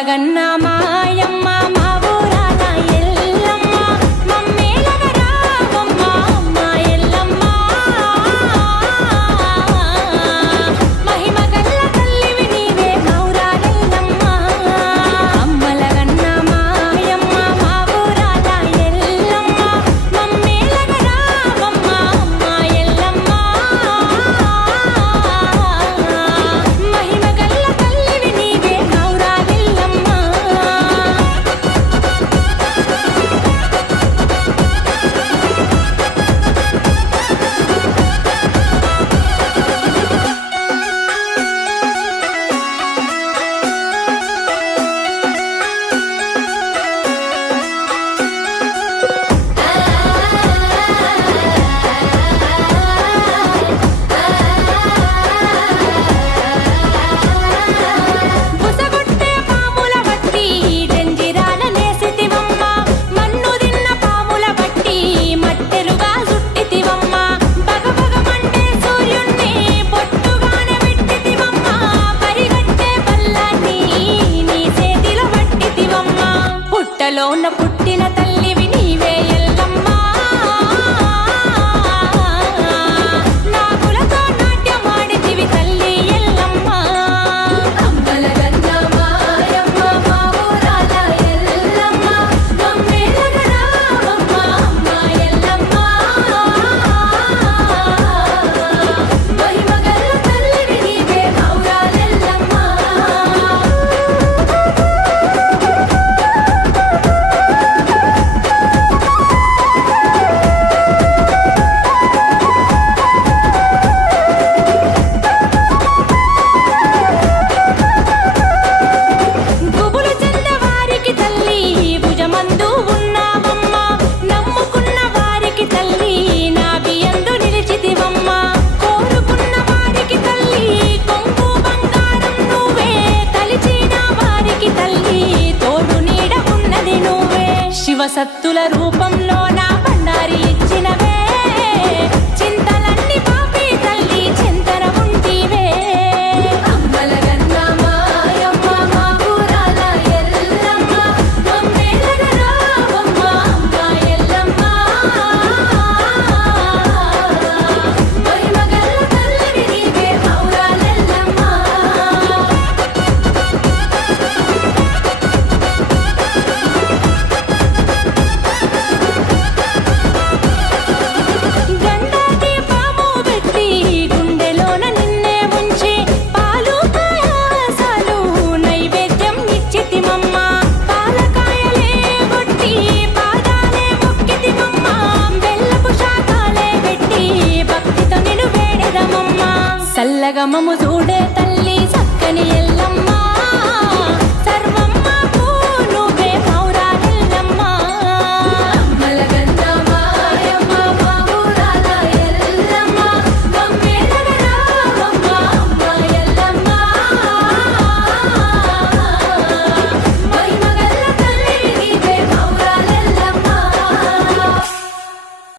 అమ్మలగన్న మాయమ్మ మా ఊరాల ఎల్లమ్మ మమ్మేలగ రావమ్మ అమ్మ ఎల్లమ్మ మహిమగల్ల తల్లివి నీవే మా ఊరాల ఎల్లమ్మ అమ్మలగన్న మాయమ్మ మా ఊరాల ఎల్లమ్మ మమ్మేలగ రావమ్మ అమ్మ ఎల్లమ్మ మహిమగల్ల తల్లివి నీవే మా ఊరాల ఎల్లమ్మ బుసగొట్టే పాముల బట్టి జంజిరాల నేసితివమ్మ మన్ను దిన్న పాముల బట్టి మట్టెలుగా సుట్టితివమ్మ బగబగమంటే సూర్యుణ్ణి పొట్టుగానే పెట్టితివమ్మ పరిగెట్టే బల్లాన్ని నీ చేతిలో పట్టితివమ్మ పుట్టలోన పుట్టిన తల్లివి నీవే ఎల్లమ్మ నాగులతో నాట్యమాడితివి తల్లి ఎల్లమ్మ అమ్మలగన్న మాయమ్మ మా ఊరాల ఎల్లమ్మ మమ్మేలగ రావమ్మ అమ్మ ఎల్లమ్మ మహిమగల్ల తల్లివి నీవే మా ఊరాల ఎల్లమ్మ గుబులు చెందవారికి తల్లి భుజమందు ఉన్నావమ్మ నమ్ముకున్న వారికి తల్లి నా బియందు నిలిచితివమ్మ కోరుకున్న వారికి తల్లి కొంగు బంగారం నువ్వే తలిచిన వారికి తల్లి తోడు నీడ ఉన్నది నువ్వే శివసత్తుల రూపంలో నా బండారి ఇచ్చినవే చింతలన్నీ పాపి తల్లి చింతన ఉంటివే అమ్మలగన్న మాయమ్మ మా ఊరాల ఎల్లమ్మ మమ్మేలగ రావమ్మ అమ్మ ఎల్లమ్మ మహిమగల్ల తల్లివి నీవే మా ఊరాల ఎల్లమ్మ గండాకి పాము పెట్టి గుండెలోన నిన్నే ఉంచి పాలు పాయాసాలు నైవేద్యం ఇచ్చితిమమ్మ పాలకాయలే కొట్టి పాదాలే మొక్కితిమమ్మ బెల్లపు శాఖాలే పెట్టి భక్తితో నిన్ను వేడెదమమ్మ సల్లగమము చూడే